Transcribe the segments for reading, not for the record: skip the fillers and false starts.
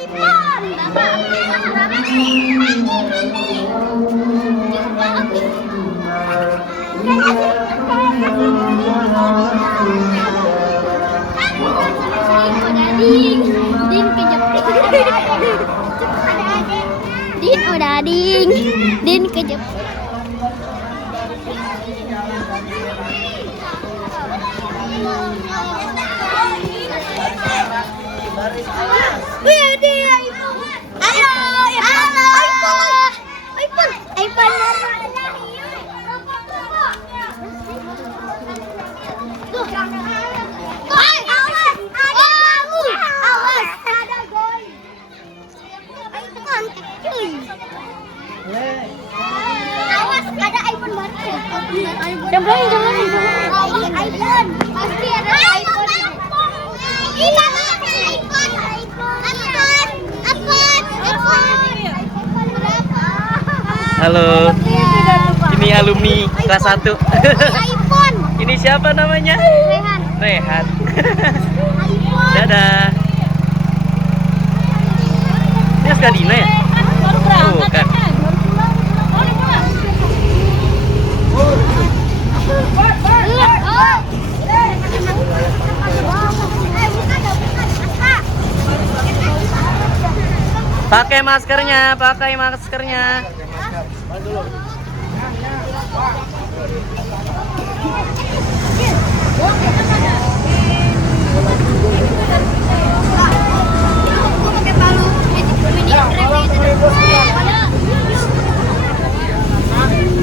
Din udah ding, Din kejep. Wih, dia iPhone. Ayo, iPhone. Tuh. Awas, ada boy. Itu kan cuy. Awas, ada iPhone baru. Coba. iPhone. Pasti ada iPhone. Ini Halo, ini alumni kelas 1. iPhone. Ini siapa namanya? Rehan. Dadah. Ini Askadina ya? Baru berangkat Bukan. kan? Pakai maskernya.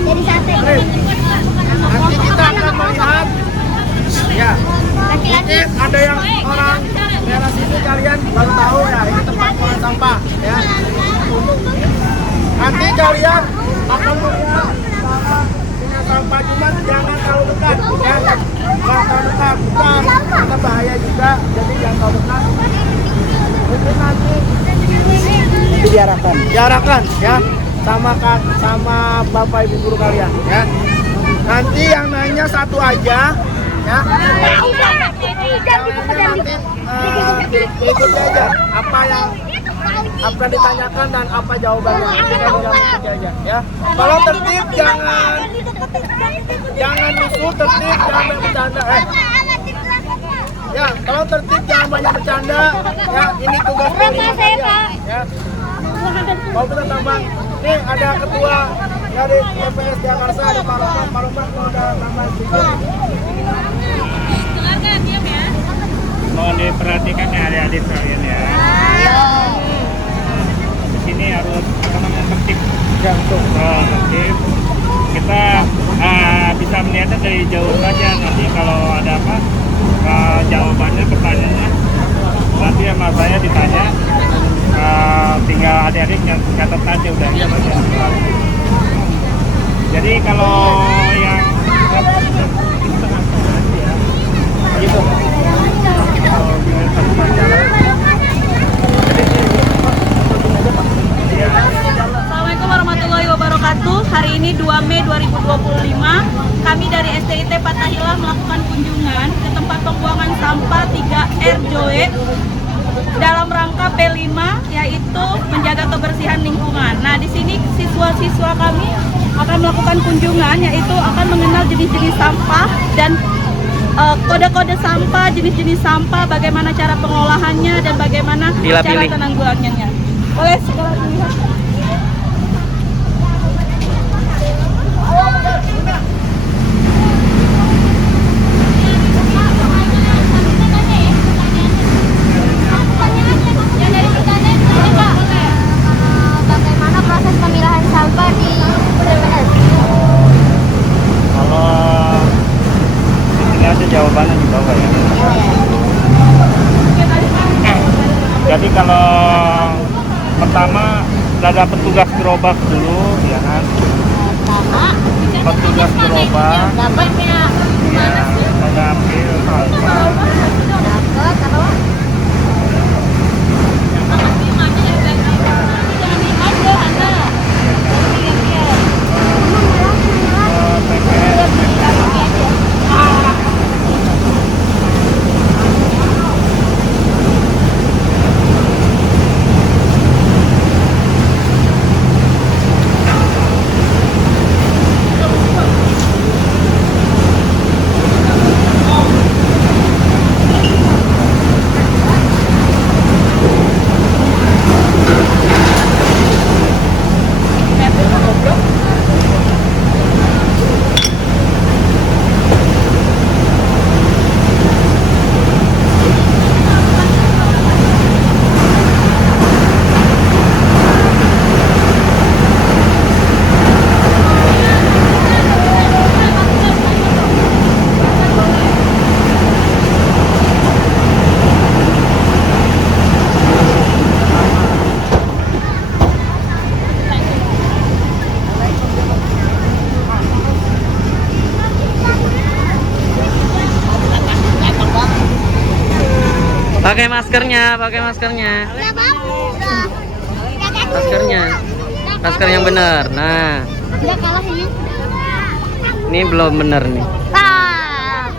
Jadi sate. Nanti kita akan melihat ya. Ini ada yang orang daerah sini kalian baru tahu ya, ini tempat buangan sampah ya. Nanti kalian akan melihat cara punya sampah, cuman jangan terlalu dekat ya. Jangan terlalu dekat, bukan karena bahaya juga, jadi jangan terlalu dekat. Mungkin nanti diarahkan ya sama bapak ibu guru kalian ya. Nanti yang nanya satu aja ya. Ikuti aja apa yang akan ditanyakan dan apa jawabannya. Ikuti aja ya. Kalau tertib jangan musuh, tertib jangan banyak bercanda. Ya, kalau tertib jangan banyak bercanda. Ya, ini tugas dari kalian. Ya. Mau kita tambah. Nih ada ketua dari EPS Jakarta, ada Pak Roman mau ada tambah sedikit. Mohon diperhatikan ya adik-adik sekalian ya. Di sini harus tertib, tertib. Kita bisa melihatnya dari jauh saja. Nanti kalau ada apa jawabannya, pertanyaannya nanti sama saya ditanya. Tinggal adik-adik yang catat aja udah ya Mas. Jadi kalau yang gitu. Assalamualaikum warahmatullahi wabarakatuh. Hari ini 2 Mei 2025, kami dari STIT Fathahillah melakukan kunjungan ke tempat pembuangan sampah 3R Joe dalam rangka P5, yaitu menjaga kebersihan lingkungan. Nah, di sini siswa-siswa kami akan melakukan kunjungan, yaitu akan mengenal jenis-jenis sampah dan kode-kode sampah, jenis-jenis sampah, bagaimana cara pengolahannya dan bagaimana cara penanggulangannya. Boleh segala dilihat. Bagaimana proses pemilahan sampah di TPS? Kalau di sini ada jawabannya di bawah ya. Jadi kalau pertama ada petugas gerobak dulu ya kan. Petugas gerobak. Dapatnya Ya, ada ambil sampah. maskernya, pakai maskernya. Ya bagus. Maskernya. Masker yang benar. Nah, Udah kalah ini. ini belum benar nih. Nah.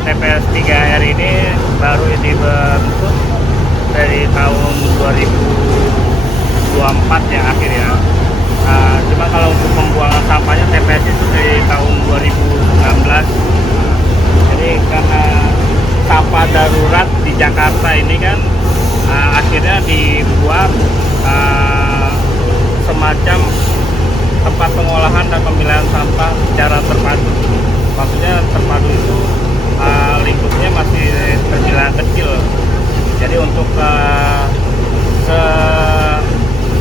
TPS 3R ini baru dibentuk dari tahun 2024 ya akhir ya. Cuma kalau untuk pembuangan sampahnya TPS itu dari tahun 2016. Jadi karena sampah darurat di Jakarta ini kan akhirnya dibuat semacam tempat pengolahan dan pemilihan sampah secara terpadu. Maksudnya terpadu itu lingkupnya masih terbilang kecil. Jadi untuk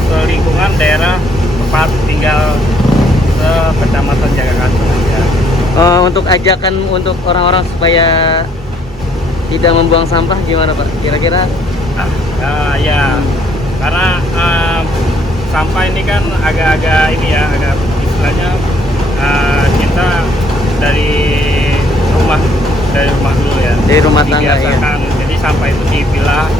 selingkungan daerah tempat tinggal Kecamatan Jagakarsa ya. Untuk ajakan untuk orang-orang supaya tidak membuang sampah gimana Pak? Kira-kira? Ya, karena sampah ini kan agak-agak ini ya, agak istilahnya kita dari rumah dulu ya. Dari rumah tangga ya. Dibiasakan, jadi sampah itu dipilah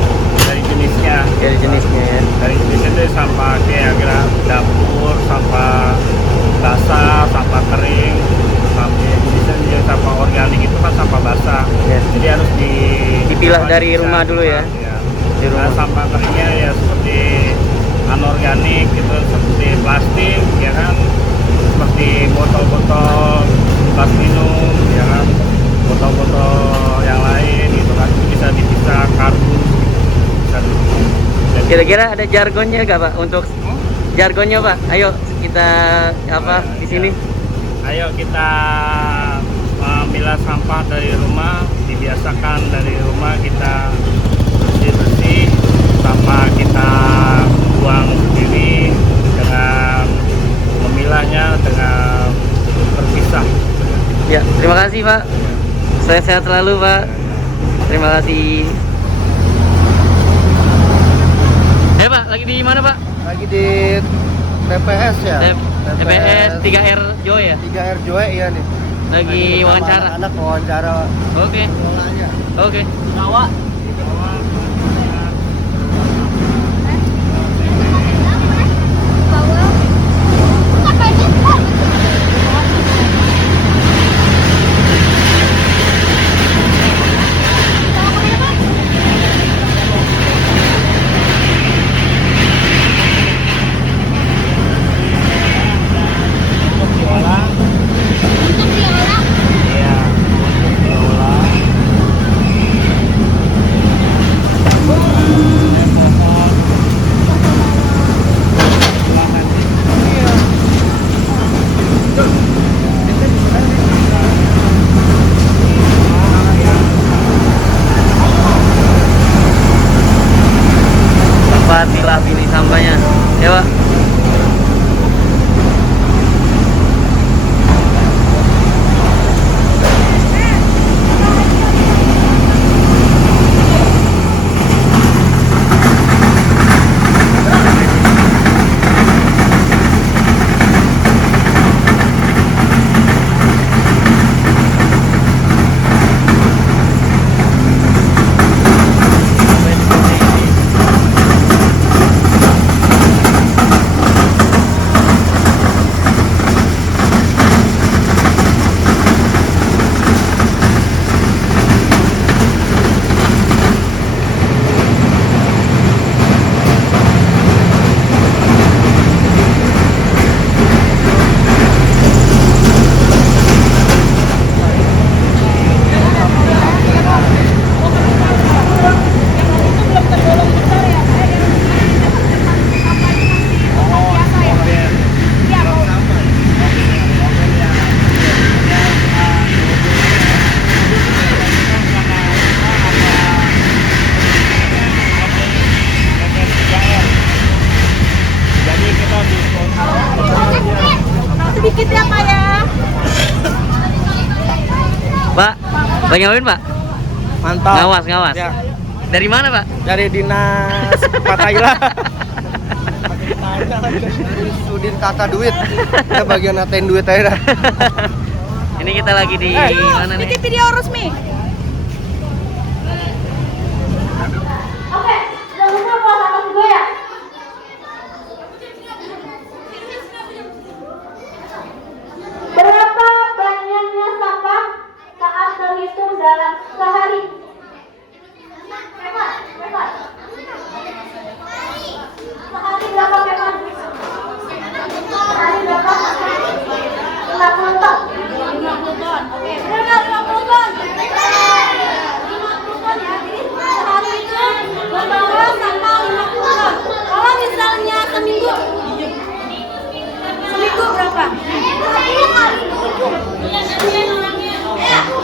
dari jenisnya. Dari jenisnya ya. Dari jenisnya itu sampah kayak dapur, sampah basah, sampah kering, jenisnya sampah organik itu kan sampah basah. Yes. Jadi harus dipilah dari rumah dulu ya. Di rumah. Nah, sampah keringnya ya seperti anorganik gitu, seperti plastik ya kan, seperti botol-botol gelas minum ya kan, botol-botol yang lain gitu kan, bisa dipisah, kardus bisa dipisah. Kira-kira ada jargonnya nggak Pak untuk jargonnya Pak? Ayo kita apa di sini? Ayo kita memilah sampah dari rumah, dibiasakan dari rumah kita bersih-bersih, sampah kita buang sendiri dengan memilahnya dengan terpisah. Ya, terima kasih Pak. Sehat-sehat selalu Pak. Terima kasih. Pak, lagi di mana Pak? Lagi di TPS ya. TPS 3R Joy ya? 3R Joy iya nih. Lagi wawancara. Anak wawancara. Oke. Polanya. Oke. Bawa. Pilah pilih sampahnya ya Pak. Sedikit ya Pak ya. Pak, lagi ngapain Pak? Mantap. Ngawas. Ya. Dari mana Pak? Dari dinas Patailah. Dari Sudin Tata Duit. Kita bagian natain duit aja dah. Ini kita lagi di mana nih? Bikin video resmi.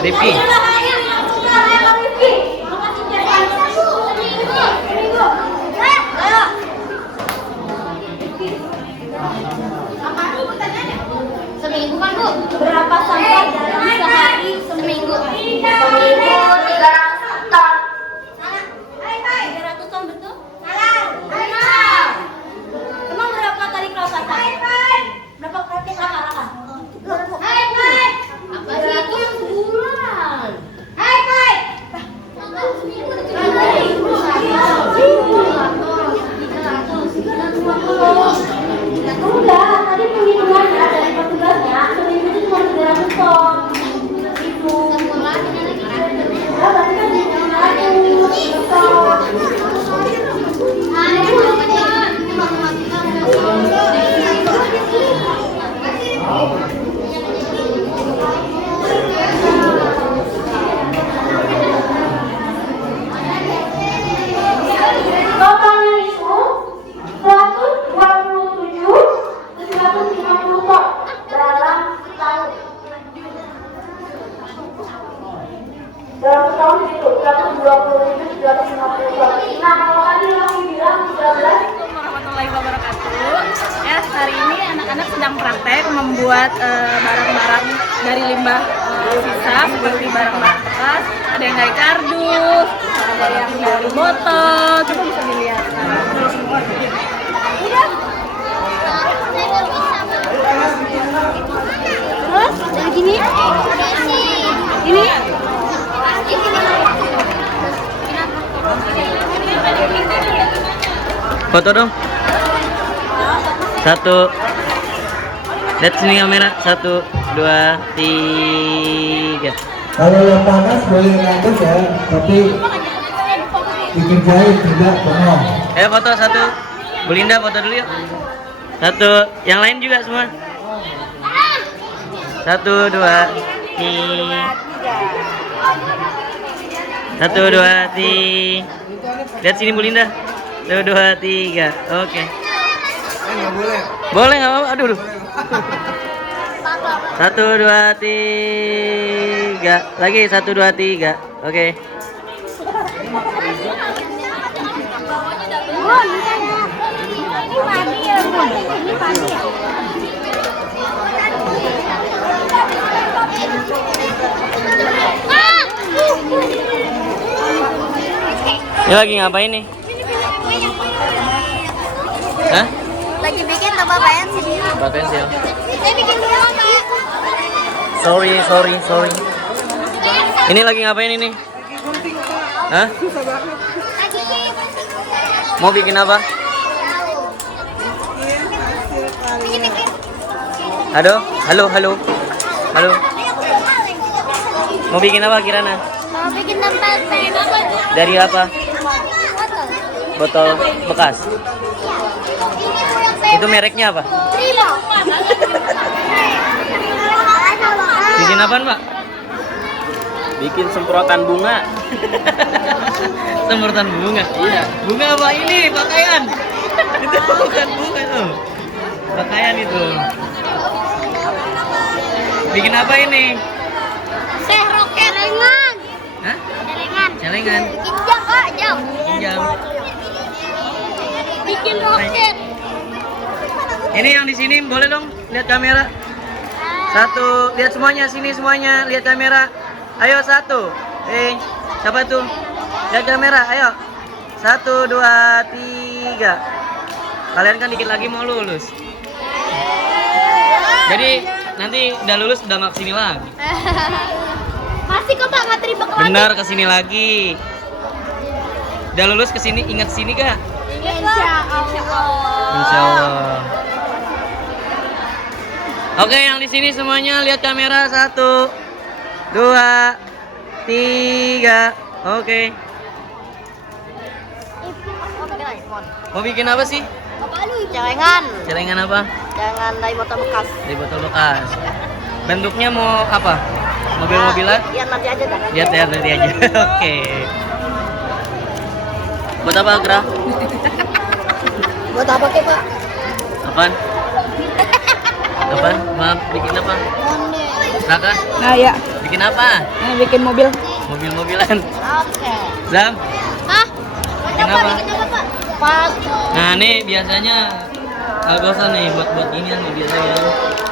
Rifki. Seminggu kan Bu? Berapa sampah dalam sehari seminggu? Seminggu 300 ton. 300 ton betul? Salah. Emang berapa kali kelapatan? Berapa kali kelapatan? Apa sih itu yang sebulan? Enggak, tadi penghitungannya dari petugasnya seminggu itu cuma 300 ton. Itu sebulan berarti kan di totalnya itu 127.750 ton dalam setahun. Dalam setahun itu 127.750 ton. Nah, kalau tadi aku bilang 13. Assalamualaikum warahmatullahi wabarakatuh. Ya, hari ini anak-anak sedang praktek membuat barang-barang dari limbah sisa seperti barang bekas. Ada yang dari kardus, ada yang dari botol. Coba bisa dilihat. Terus dari gini? Ini? Foto dong. Satu. Lihat sini kamera. 1, 2, 3. Kalau yang panas boleh lanjut ya, tapi dikerjain tidak bengong. Foto 1. Bu Linda foto dulu yuk. 1. Yang lain juga semua. 1, 2, 3. 1, 2, 3. Lihat sini Bu Linda. 1, 2, 3. Oke. Boleh nggak apa-apa. Aduh. 1, 2, 3. Lagi 1, 2, 3. Oke. Ini lagi ngapain nih? Hah? Lagi bikin tambah pensil. Tambah pensil. Saya bikin dulu Pak. Sorry. Ini lagi ngapain ini? Hah? Mau bikin apa? Halo. Mau bikin apa Kirana? Mau bikin tempat pensil. Dari apa? Botol bekas. Itu mereknya apa? Primo. Bikin apaan, Pak? Bikin semprotan bunga. Semprotan bunga. Iya. Bunga apa ini? Pakaian. Itu bukan bunga tuh. Pakaian itu. Bikin apa ini? Teh roket. Celengan. Hah? Celengan. Celengan. Bikin jam Pak, jam. Jam. Bikin roket. Ini yang di sini boleh dong lihat kamera. 1, lihat semuanya sini semuanya, lihat kamera. Ayo 1. Siapa tuh? Lihat kamera, ayo. 1, 2, 3. Kalian kan dikit lagi mau lulus. Jadi nanti udah lulus udah nggak kesini lagi. Masih kok Pak, nggak terima lagi. Benar kesini lagi. Udah lulus kesini, ingat sini gak? Insya Allah. Insya Allah. Oke, yang di sini semuanya lihat kamera. 1, 2, 3. Oke. Mau bikin apa sih? Celengan. Celengan apa? Celengan dari botol bekas. Dari botol bekas. Bentuknya mau apa? Mobil-mobilan? Ya nanti aja dah. Lihat ya nanti aja. Oke. Buat apa, Gra? Buat apa ke Pak? Apaan? Apaan? Maaf, bikin apa? Raka? Nah ya. Bikin apa? Bikin mobil. Mobil-mobilan. Oke. Zam, Hah? bikin apa? Pak. Nah, nih biasanya algosan nih buat ginian nih biasanya.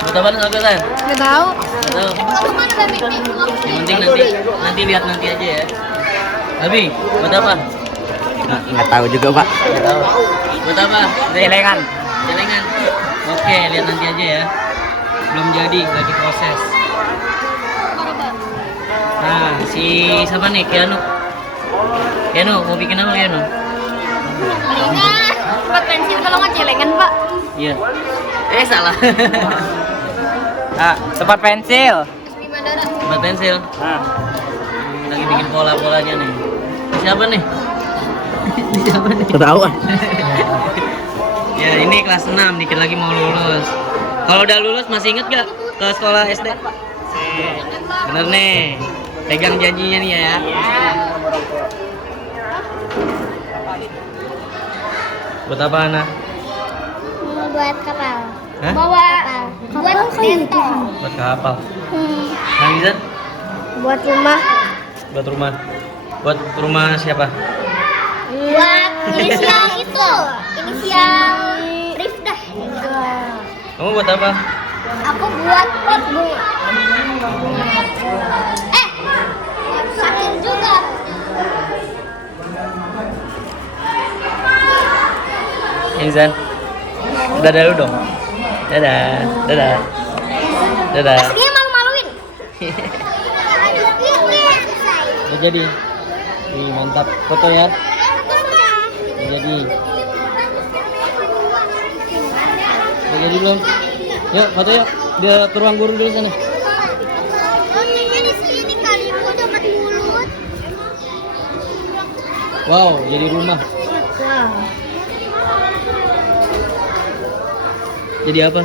Buat apa algosan? Nggak tahu. Nggak tahu. Kamu mana ada meeting? Yang penting nanti lihat nanti aja ya. Abi, buat apa? Nggak tahu juga Pak. Nggak tahu. Buat apa? Celengan. Celengan. Oke, lihat nanti aja ya. Belum jadi, lagi proses. Nah, si siapa nih? Kianu. Kianu, mau bikin apa Kianu? Celengan. Buat pensil kalau nggak celengan, Pak. Iya. Salah. Ah, tempat pensil. Di bandara. Buat pensil. Lagi bikin pola-polanya nih. Siapa nih? Siapa nih? Ketahuan. Ya, ini kelas 6, dikit lagi mau lulus. Kalau udah lulus masih inget gak ke sekolah SD? Bener nih. Pegang janjinya nih ya. Buat apa, Ana? Buat kapal. Hah? Bawa buat bentol. Buat kapal. Nah, bisa? Buat rumah. Buat rumah. Buat rumah siapa? Buat inisial itu. Inisial Rifdah. Kamu buat apa? Aku buat pot bunga. Sakit juga. Inzan. Dadah dulu dong. Dadah. Dadah. Dadah. Dia malu-maluin. Udah jadi. Ih, mantap. Foto ya. Udah jadi. Udah jadi belum? Yuk, foto yuk. Dia ke ruang guru dulu sana. Kayaknya di sini kali mau dapat mulut. Wow, jadi rumah. Jadi apa?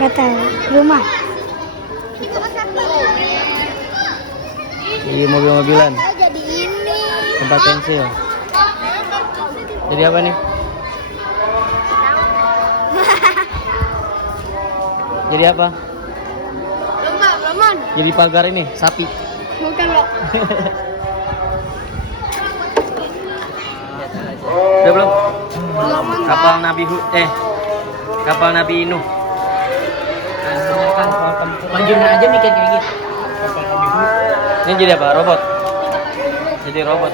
Gak tahu. Rumah. Jadi mobil-mobilan. Jadi ini. Tempat pensil. Jadi apa nih? Jadi apa? Lemon. Jadi pagar ini, sapi. Bukan loh. Udah belum? Kapal Nabi kapal Nabi Nuh. Lanjutin aja mikir kayak gitu. Ini jadi apa? Robot. Jadi robot.